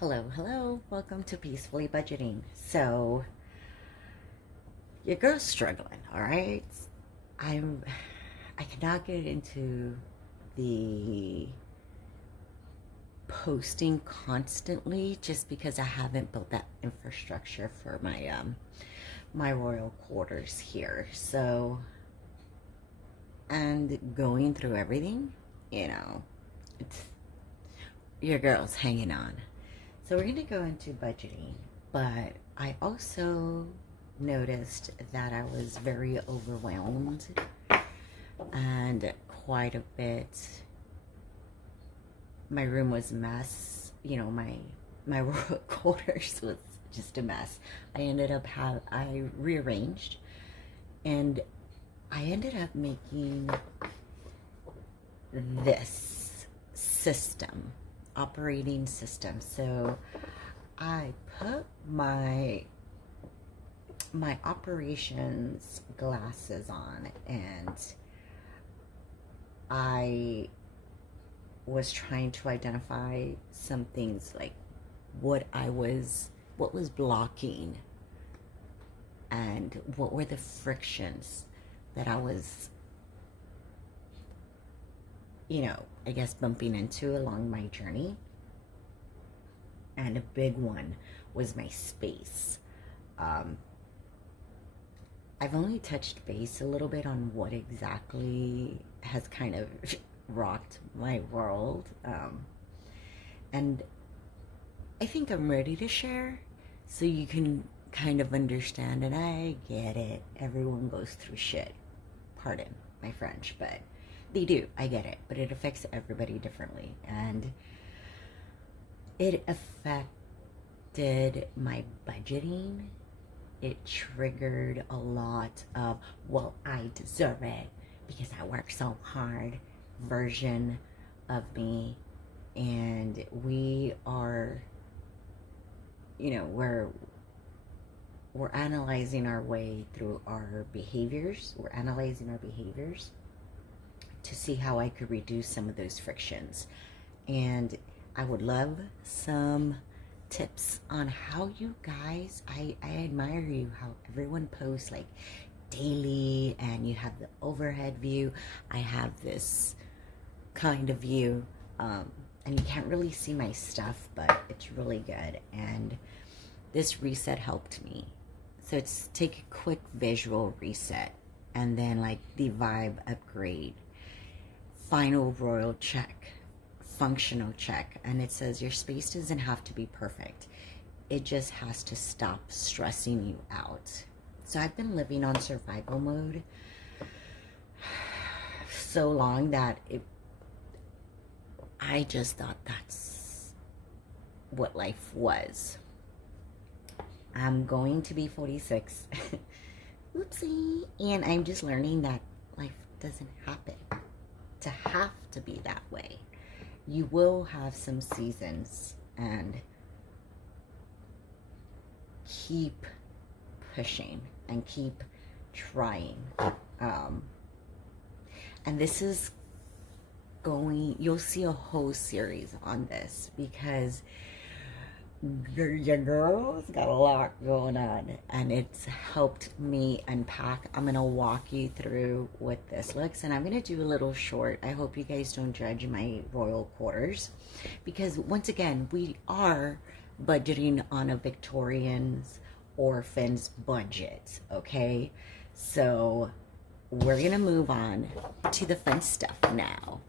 Hello, welcome to Peacefully Budgeting. So, your girl's struggling, all right? I'm I cannot get into the posting constantly just because I haven't built that infrastructure for my royal quarters here. So, and going through everything, it's your girl's hanging on. So we're going to go into budgeting, but I also noticed that I was very overwhelmed and quite a bit. My room was a mess. My quarters was just a mess. I rearranged, and I ended up making this operating system. So I put my operations glasses on, and I was trying to identify some things, like what was blocking, and what were the frictions that I was, I guess, bumping into along my journey. And a big one was my space. I've only touched base a little bit on what exactly has kind of rocked my world. And I think I'm ready to share so you can kind of understand. And I get it. Everyone goes through shit. Pardon my French, but they do. I get it. But it affects everybody differently. And it affected my budgeting. It triggered a lot of, well, I deserve it because I work so hard version of me. And we are, we're analyzing our way through our behaviors. We're analyzing our behaviors to see how I could reduce some of those frictions. And I would love some tips on how you guys, I admire you, how everyone posts like daily, and you have the overhead view. I have this kind of view, and you can't really see my stuff, but it's really good. And this reset helped me. So it's take a quick visual reset, and then like the vibe upgrade, final royal check, functional check. And it says your space doesn't have to be perfect. It just has to stop stressing you out. So I've been living on survival mode so long that I just thought that's what life was. I'm going to be 46. Oopsie. And I'm just learning that life doesn't happen to have to be that way. You will have some seasons, and keep pushing and keep trying. And this is you'll see a whole series on this because your girl's got a lot going on, and it's helped me unpack. I'm gonna walk you through what this looks, and I'm gonna do a little short. I hope you guys don't judge my royal quarters, because once again, we are budgeting on a Victorian's orphan's budget, okay? So we're gonna move on to the fun stuff now.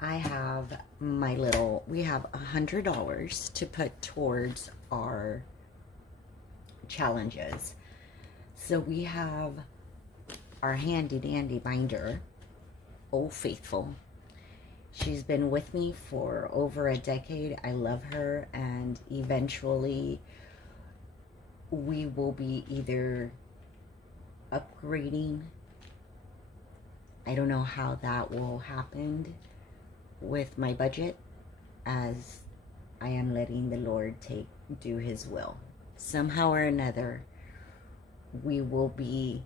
I have we have $100 to put towards our challenges. So we have our handy dandy binder, Old Faithful. She's been with me for over a decade. I love her, and eventually we will be either upgrading. I don't know how that will happen with my budget, as I am letting the Lord do his will. Somehow or another, we will be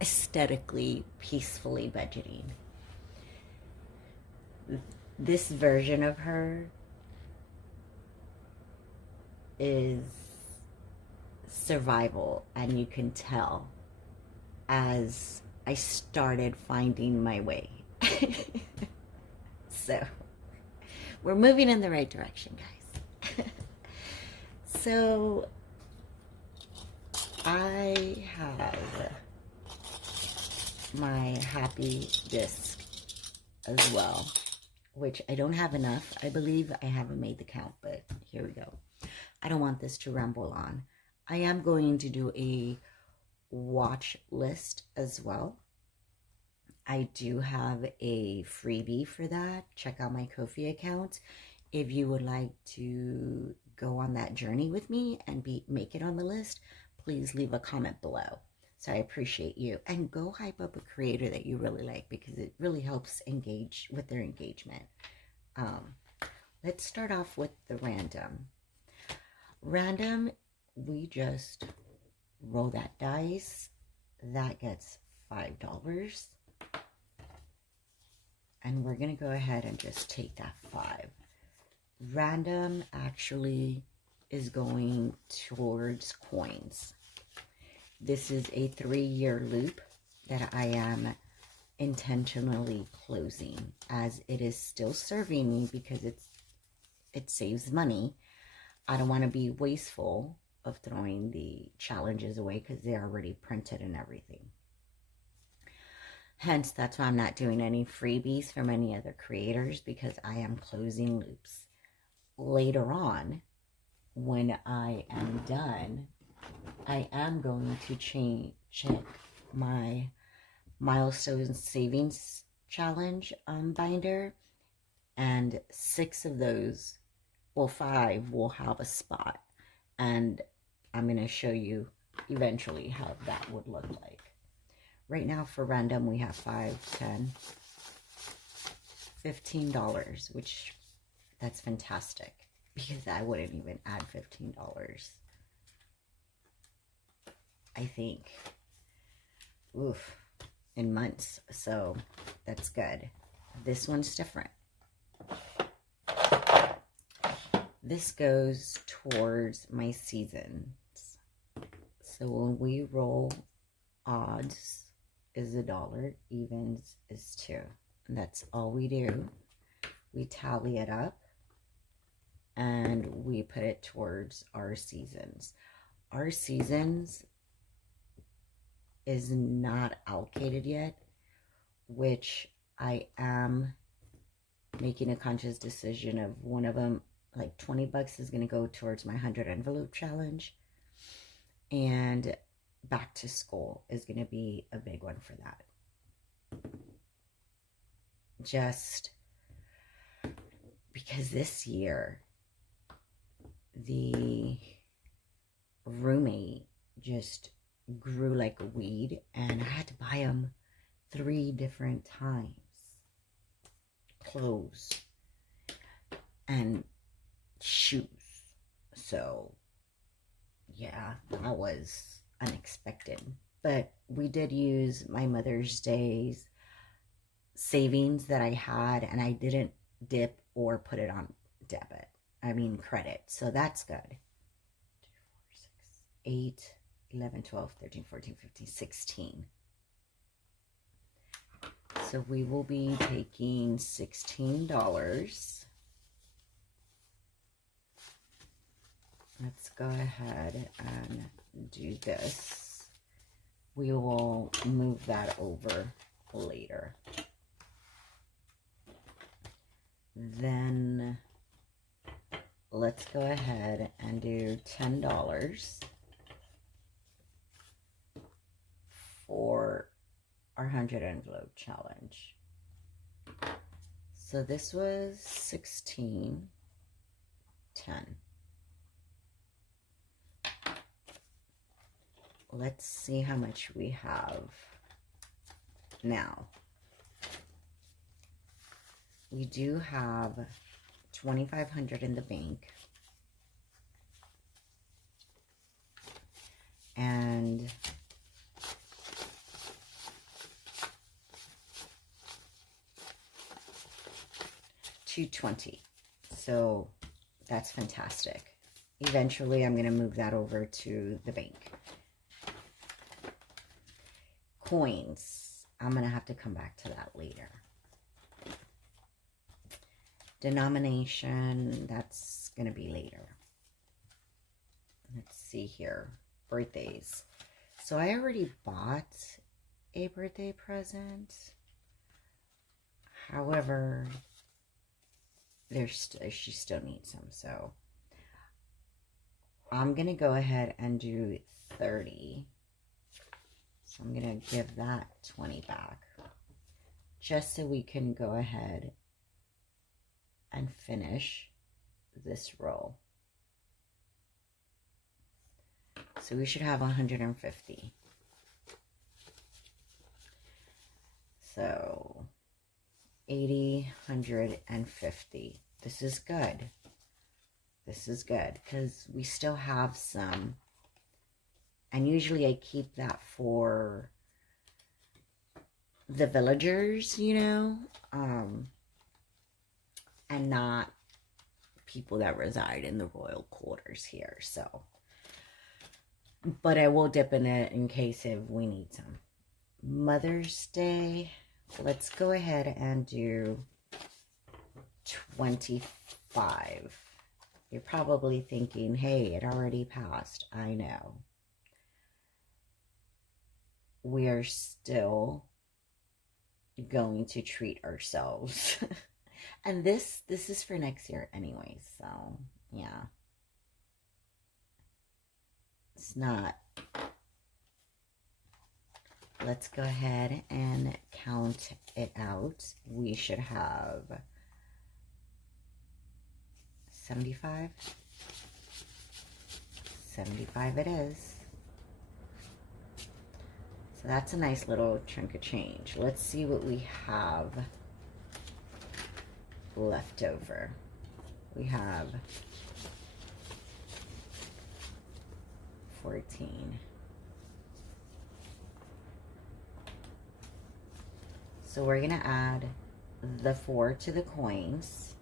aesthetically, peacefully budgeting. This version of her is survival, and you can tell as I started finding my way. So we're moving in the right direction, guys. So I have my happy disc as well, which I don't have enough. I believe I haven't made the count, but here we go. I don't want this to ramble on. I am going to do a watch list as well. I do have a freebie for that. Check out my Ko-fi account if you would like to go on that journey with me and make it on the list. Please leave a comment below. So I appreciate you, and go hype up a creator that you really like, because it really helps engage with their engagement. Let's start off with the random. Random, we just roll that dice. That gets $5. And we're going to go ahead and just take that 5. Random actually is going towards coins. This is a 3-year loop that I am intentionally closing, as it is still serving me because it saves money. I don't want to be wasteful of throwing the challenges away because they're already printed and everything. Hence, that's why I'm not doing any freebies from any other creators, because I am closing loops. Later on, when I am done, I am going to check my milestone savings challenge binder, and 6 of those, well, 5 will have a spot, and I'm going to show you eventually how that would look like. Right now for random, we have $5, $10, $15, which that's fantastic, because I wouldn't even add $15, I think, in months. So that's good. This one's different. This goes towards my seasons. So when we roll, odds is $1, evens is 2. And that's all we do. We tally it up and we put it towards our seasons. Our seasons is not allocated yet, which I am making a conscious decision of. One of them, like $20, is going to go towards my 100 envelope challenge, and back to school is going to be a big one for that. Just because this year the roommate just grew like a weed, and I had to buy them 3 different times. Clothes and shoes. So yeah, that was unexpected. But we did use my Mother's Day's savings that I had, and I didn't dip or put it on credit. So that's good. 2, 4, 6, 8, 11, 12, 13, 14, 15, 16. So we will be taking $16. Let's go ahead and do this. We will move that over later. Then let's go ahead and do $10 for our 100 envelope challenge. So this was 16, 10. Let's see how much we have now. We do have $2,500 in the bank, and 220. So that's fantastic. Eventually, I'm going to move that over to the bank. Coins. I'm going to have to come back to that later. Denomination, that's going to be later. Let's see here. Birthdays. So I already bought a birthday present. However, she still needs some. So I'm going to go ahead and do 30. So I'm going to give that 20 back. Just so we can go ahead and finish this row. So we should have 150. So 80, 150. This is good. This is good because we still have some. And usually I keep that for the villagers, you know, and not people that reside in the royal quarters here. So, but I will dip in it in case if we need some. Mother's Day, let's go ahead and do 25. You're probably thinking, hey, it already passed. I know. We are still going to treat ourselves. And this is for next year anyway, so yeah. It's not. Let's go ahead and count it out. We should have 75. 75 it is. So that's a nice little chunk of change. Let's see what we have left over. We have 14. So we're gonna add the 4 to the coins.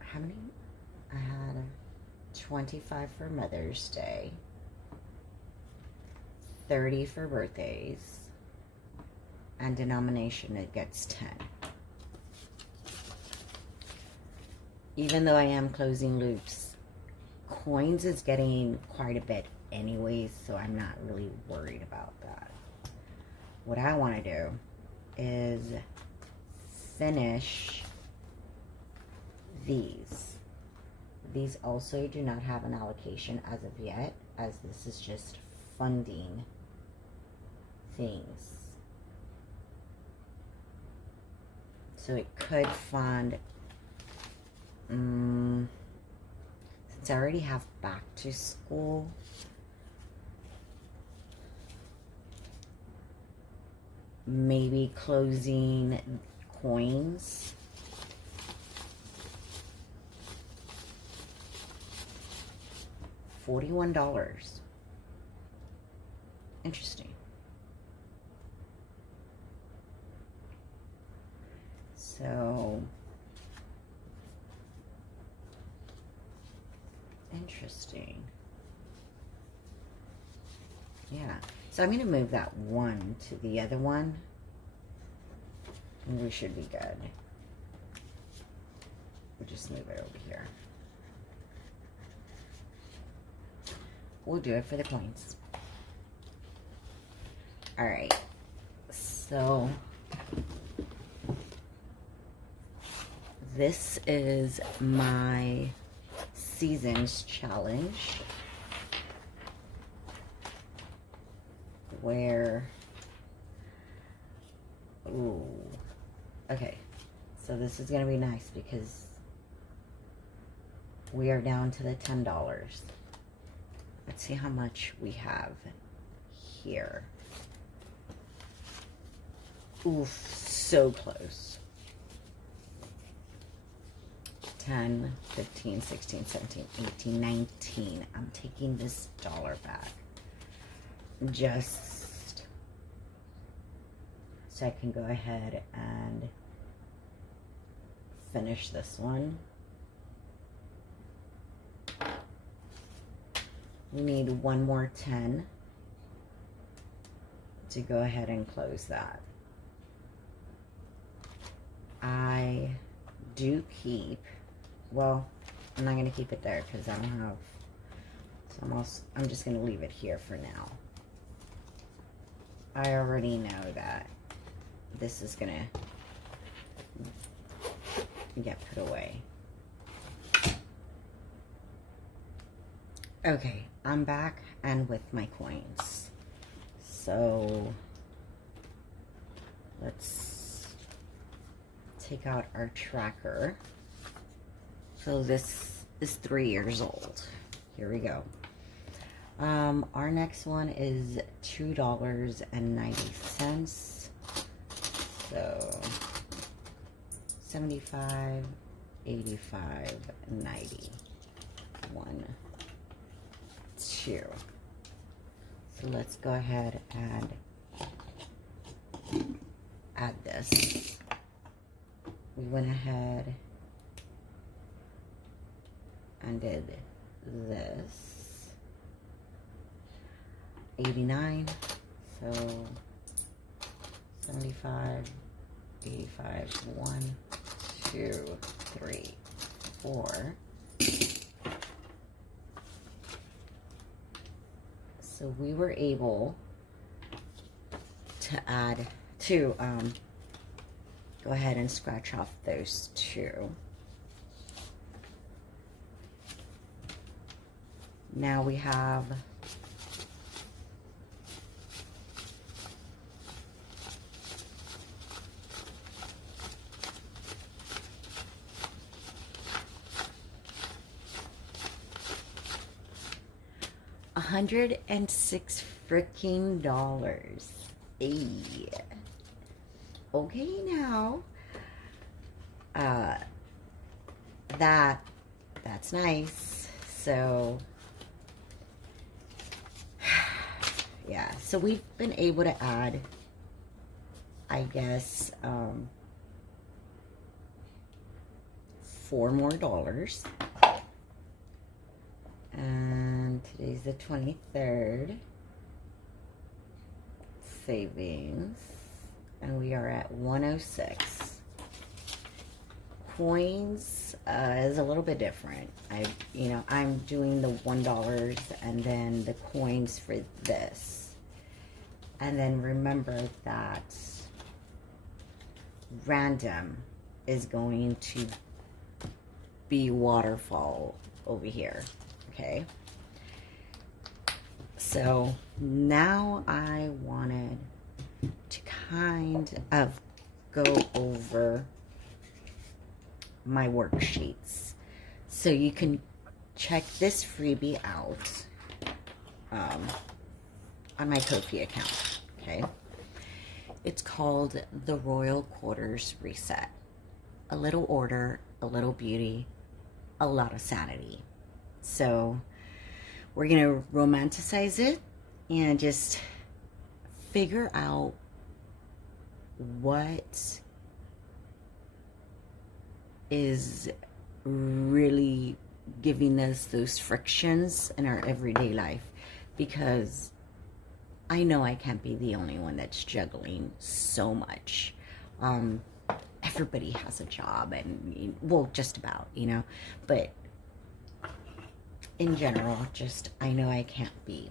How many? I had 25 for Mother's Day. 30 for birthdays, and denomination it gets 10. Even though I am closing loops, coins is getting quite a bit anyways, so I'm not really worried about that. What I want to do is finish these. These also do not have an allocation as of yet, as this is just funding things. So it could fund, since I already have back to school, maybe closing coins. $41. Interesting. So, interesting. Yeah. So I'm going to move that one to the other one. And we should be good. We'll just move it over here. We'll do it for the coins. All right. So this is my seasons challenge, where, ooh, okay, so this is going to be nice because we are down to the $10. Let's see how much we have here. Oof, so close. 10, 15, 16, 17, 18, 19. I'm taking this dollar back. Just so I can go ahead and finish this one. We need one more 10 to go ahead and close that. I do keep, well, I'm not going to keep it there because I don't have, so I'm just going to leave it here for now. I already know that this is going to get put away. Okay, I'm back and with my coins. So let's take out our tracker. So this is 3 years old. Here we go. Our next one is $2.90. So 75, 85, 90. 1, 2. So let's go ahead and add this. We went ahead and did this. 89. So 75, 85, 1, 2, 3, 4. So we were able to add to go ahead and scratch off those 2. Now we have $106 freaking dollars. Hey. Okay, now that's nice. So yeah, so we've been able to add, I guess, $4 more. And today's the 23rd. Savings. And we are at 106. Coins is a little bit different. I'm doing the $1 and then the coins for this. And then remember that random is going to be waterfall over here. Okay, so now I wanted to kind of go over my worksheets so you can check this freebie out on my Ko-fi account. Okay, it's called the Royal Quarters Reset. A little order, a little beauty, a lot of sanity. So we're going to romanticize it and just figure out what is really giving us those frictions in our everyday life, because I know I can't be the only one that's juggling so much. Everybody has a job, and well, just about, but in general, I know I can't be.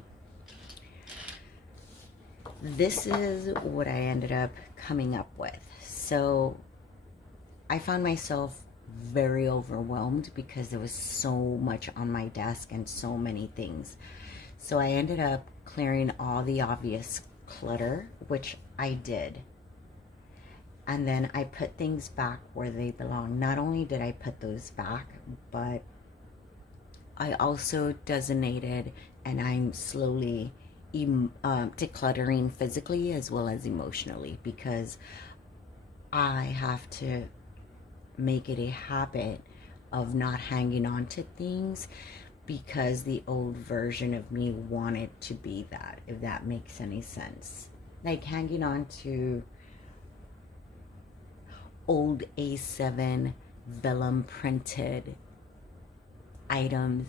This is what I ended up coming up with. So I found myself very overwhelmed because there was so much on my desk and so many things. So I ended up clearing all the obvious clutter, which I did. And then I put things back where they belong. Not only did I put those back, but I also designated, and I'm slowly decluttering physically as well as emotionally, because I have to make it a habit of not hanging on to things, because the old version of me wanted to be that, if that makes any sense. Like hanging on to old A7 vellum printed items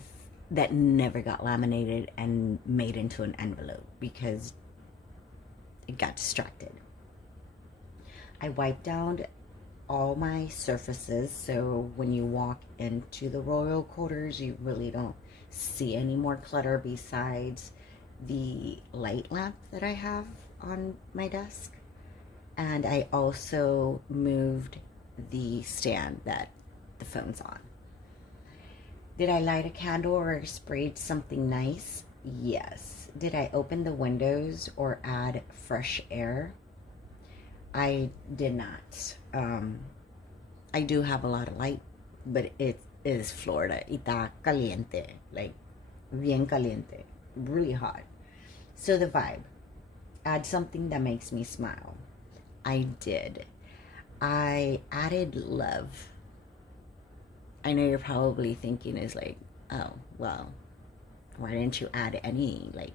that never got laminated and made into an envelope because it got distracted. I wiped down all my surfaces, so when you walk into the royal quarters, you really don't see any more clutter besides the light lamp that I have on my desk. And I also moved the stand that the phone's on. Did I light a candle or sprayed something nice? Yes. Did I open the windows or add fresh air? I did not. I do have a lot of light, but it is Florida. Está caliente, like bien caliente, really hot. So the vibe, add something that makes me smile. I did. I added love. I know you're probably thinking is like, oh, well, why didn't you add any? Like,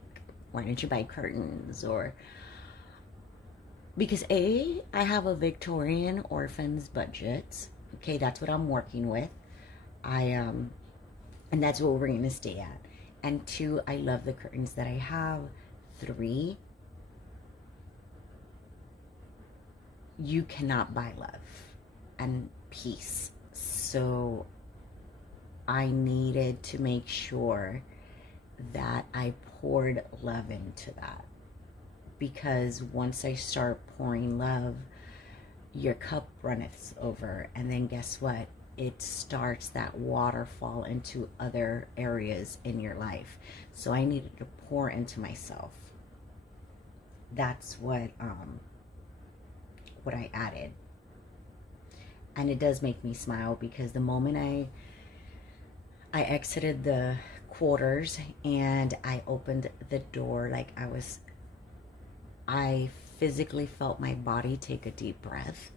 why didn't you buy curtains? Or because I have a Victorian orphans budget. Okay, that's what I'm working with. And that's what we're gonna stay at. And 2, I love the curtains that I have. 3, you cannot buy love and peace. So I needed to make sure that I poured love into that. Because once I start pouring love, your cup runneth over. And then guess what? It starts that waterfall into other areas in your life. So I needed to pour into myself. That's what I added. And it does make me smile because the moment I exited the quarters and I opened the door, like I physically felt my body take a deep breath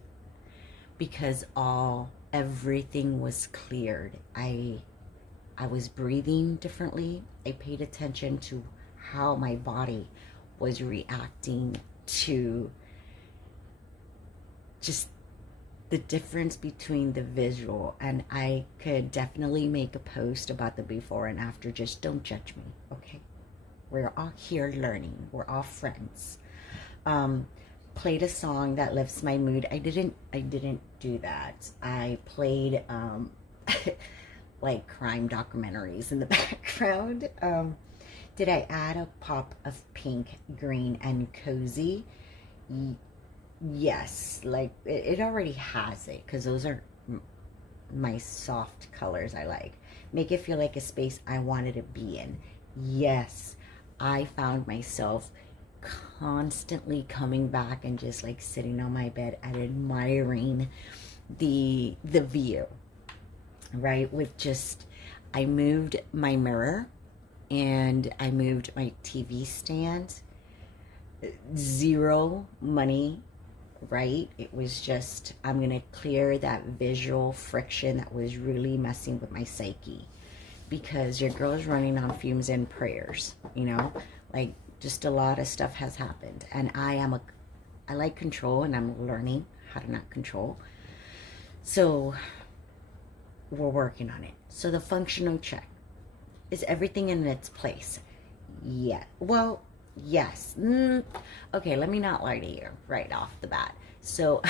because everything was cleared. I was breathing differently. I paid attention to how my body was reacting to just the difference between the visual. And I could definitely make a post about the before and after. Just don't judge me, okay? We're all here learning. We're all friends. Played a song that lifts my mood. I didn't do that. I played like crime documentaries in the background. Did I add a pop of pink, green, and cozy? Yes, like it already has it because those are my soft colors I like. Make it feel like a space I wanted to be in. Yes, I found myself constantly coming back and just like sitting on my bed and admiring the view, right? With just, I moved my mirror and I moved my TV stand. Zero money, right? It was just, I'm gonna clear that visual friction that was really messing with my psyche because your girl is running on fumes and prayers, you know, like just a lot of stuff has happened. And I like control and I'm learning how to not control. So we're working on it. So the functional check. Is everything in its place? Yeah. Well, yes. Okay, let me not lie to you right off the bat. So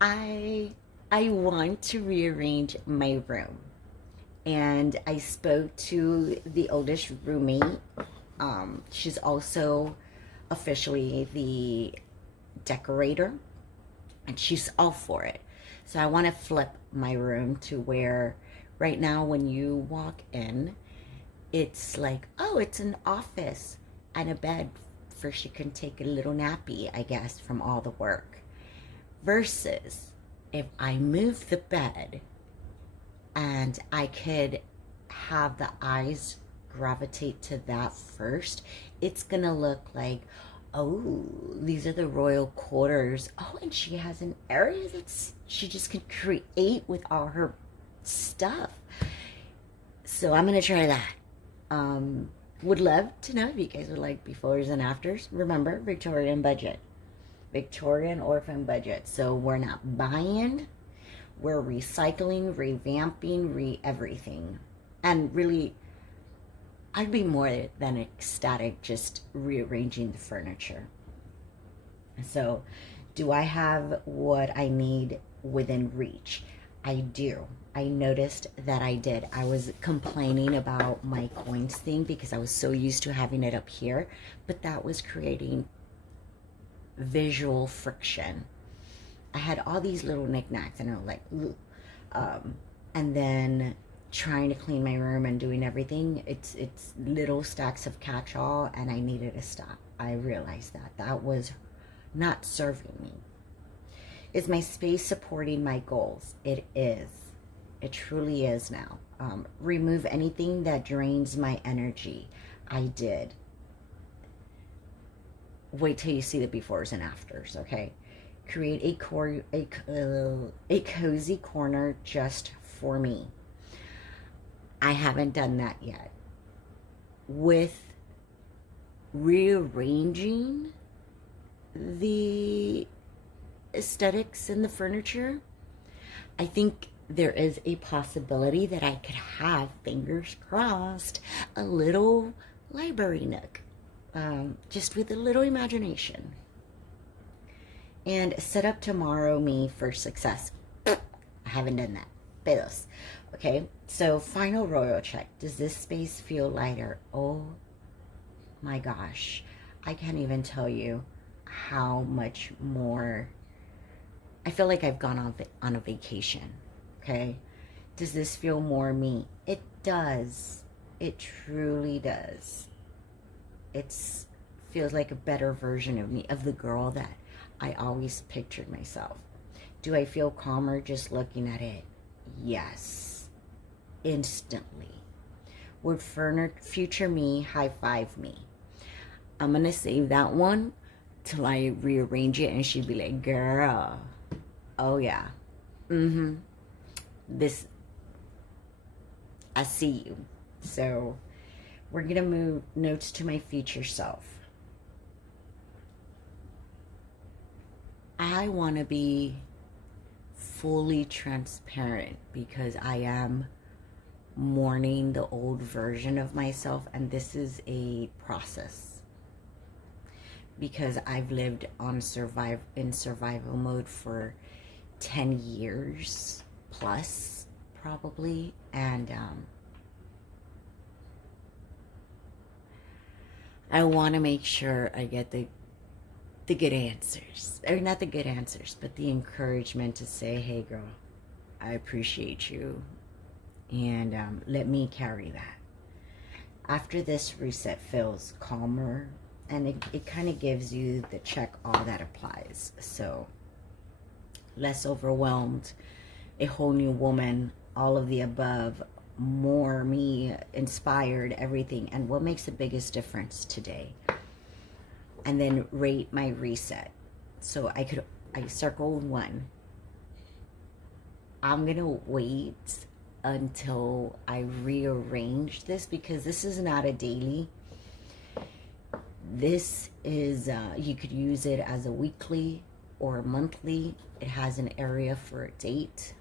I want to rearrange my room. And I spoke to the oldest roommate. She's also officially the decorator, and she's all for it. So I want to flip my room to where right now when you walk in, it's like, oh, it's an office and a bed for she can take a little nappy, I guess, from all the work. Versus if I move the bed and I could have the eyes gravitate to that first, it's gonna look like, oh, these are the royal quarters. Oh, and she has an area that's she just can create with all her stuff. So I'm gonna try that. Would love to know if you guys would like befores and afters. Remember, Victorian budget. Victorian orphan budget. So we're not buying, we're recycling, revamping, everything. And really, I'd be more than ecstatic just rearranging the furniture. So, do I have what I need within reach? I do. I noticed that I did. I was complaining about my coins thing because I was so used to having it up here, but that was creating visual friction. I had all these little knickknacks and I was like, ooh. And then trying to clean my room and doing everything, it's little stacks of catch-all, and I needed to stop. I realized that was not serving me. Is my space supporting my goals? It is. It truly is now. Remove anything that drains my energy. I did. Wait till you see the befores and afters, okay? Create a cozy corner just for me. I haven't done that yet. With rearranging the aesthetics in the furniture, I think there is a possibility that I could have, fingers crossed, a little library nook, just with a little imagination. And set up tomorrow me for success. I haven't done that. Pedos. Okay, so final royal check. Does this space feel lighter? Oh my gosh. I can't even tell you how much more. I feel like I've gone on a vacation. Okay, does this feel more me? It does. It truly does. It feels like a better version of me, of the girl that I always pictured myself. Do I feel calmer just looking at it? Yes. Instantly. Would future me high five me? I'm going to save that one till I rearrange it and she'd be like, girl, oh yeah. This, I see you. So we're going to move notes to my future self. I want to be fully transparent because I am mourning the old version of myself, and this is a process because I've lived on survival mode for 10 years plus probably, and I want to make sure I get the good answers, or not the good answers, but the encouragement to say, hey girl, I appreciate you, and let me carry that. After this, reset feels calmer, and it kind of gives you the check all that applies. So less overwhelmed, a whole new woman, all of the above, more me, inspired, everything. And what makes the biggest difference today? And then rate my reset. So I circled 1. I'm gonna wait until I rearrange this because this is not a daily. This is, you could use it as a weekly or monthly. It has an area for a date.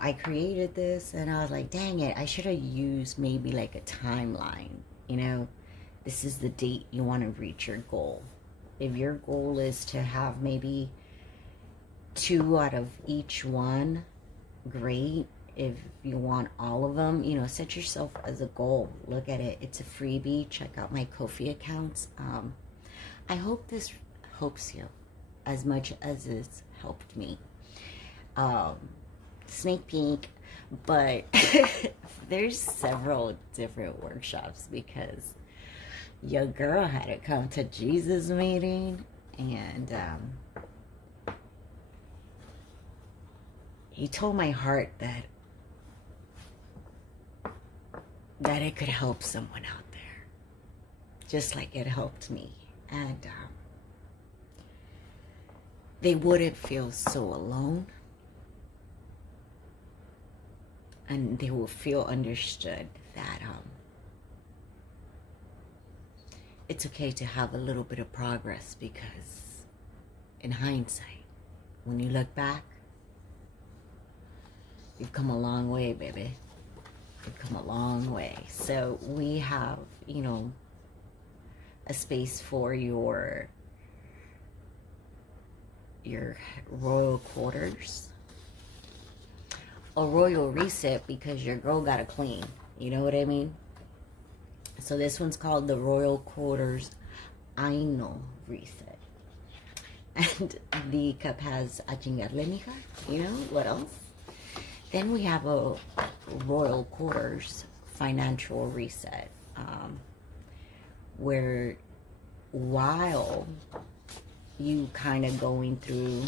I created this and I was like, dang it, I should have used maybe like a timeline. This is the date you want to reach your goal. If your goal is to have maybe 2 out of each one, great. If you want all of them, set yourself as a goal. Look at it. It's a freebie. Check out my Ko-fi accounts. I hope this helps you as much as it's helped me. Sneak peek, but there's several different workshops because your girl had to come to Jesus meeting, and he told my heart that it could help someone out there, just like it helped me, and they wouldn't feel so alone, and they will feel understood, that it's okay to have a little bit of progress, because in hindsight, when you look back, you've come a long way, baby. You've come a long way. So we have, you know, a space for your royal quarters. A royal reset, because your girl got to clean. You know what I mean? So this one's called the Royal Quarters Aino Reset. And the cup has a chingarle, mija. You know, what else? Then we have a Royal Quarters Financial Reset. Where while you kind of going through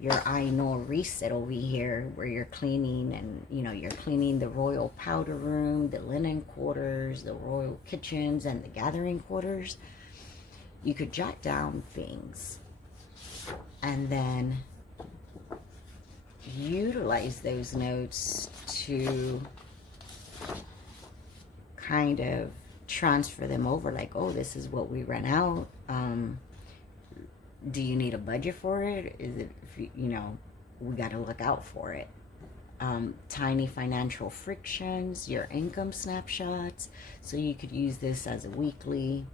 your Aino reset over here, where you're cleaning, and you know, you're cleaning the royal powder room, the linen quarters, the royal kitchens, and the gathering quarters, you could jot down things and then utilize those notes to kind of transfer them over. Like, oh, this is what we ran out. Do you need a budget for it? Is it, you know, we got to look out for it. Tiny financial frictions, your income snapshots. So you could use this as a weekly,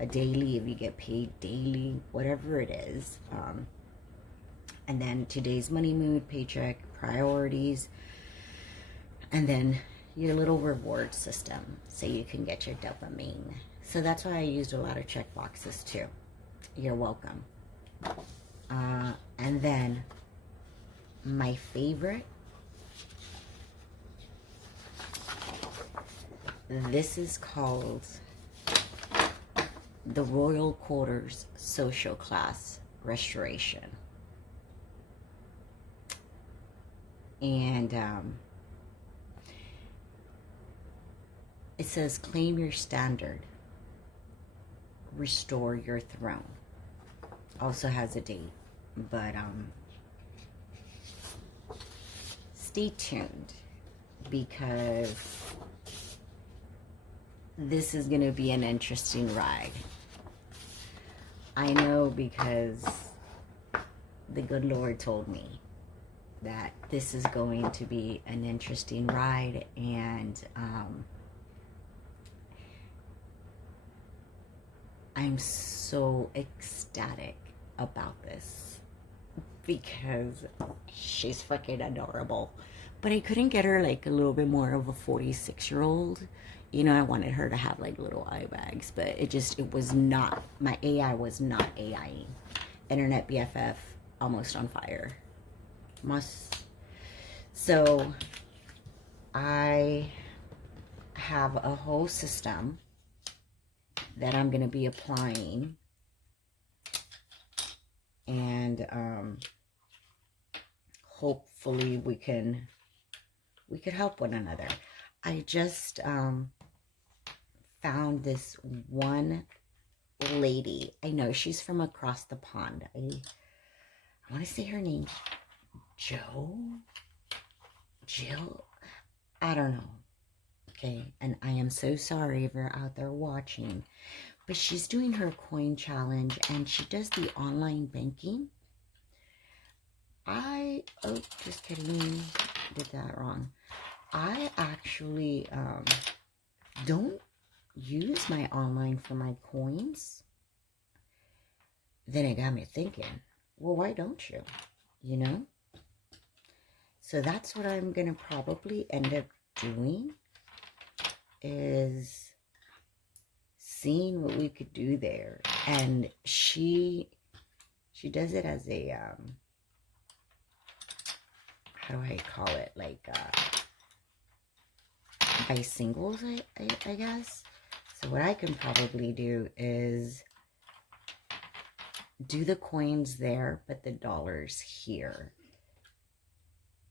a daily, if you get paid daily, whatever it is. And then today's money mood, paycheck, priorities, and then your little reward system, so you can get your dopamine. So that's why I used a lot of check boxes too. You're welcome. And then my favorite, this is called the Royal Quarters Social Class Restoration. And it says, claim your standard, restore your throne. Also has a date, but stay tuned, because this is going to be an interesting ride. I know, because the good Lord told me that this is going to be an interesting ride, and I'm so ecstatic about this, because she's fucking adorable. But I couldn't get her like a little bit more of a 46-year-old. You know, I wanted her to have like little eye bags, but it was not, my AI was not AIing. Internet BFF, almost on fire. So I have a whole system that I'm going to be applying, and hopefully we could help one another. I just found this one lady. I know she's from across the pond. I want to say her name, Jill. I don't know. Okay, and I am so sorry if you're out there watching, but she's doing her coin challenge, and she does the online banking. Oh, just kidding, did that wrong. I actually don't use my online for my coins. Then it got me thinking, well, why don't you? You know? So that's what I'm going to probably end up doing, is seeing what we could do there. And she does it as a how do I call it, like by singles, I guess. So what I can probably do is do the coins there, but the dollars here,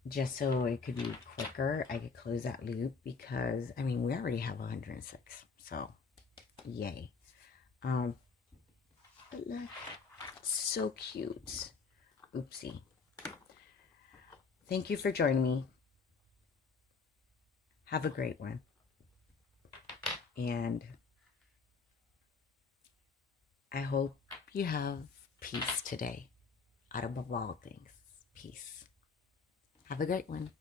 just so it could be quicker. I could close that loop, because I mean, we already have 106, so yay. But look, so cute. Oopsie. Thank you for joining me. Have a great one. And I hope you have peace today. Out of all things, peace. Have a great one.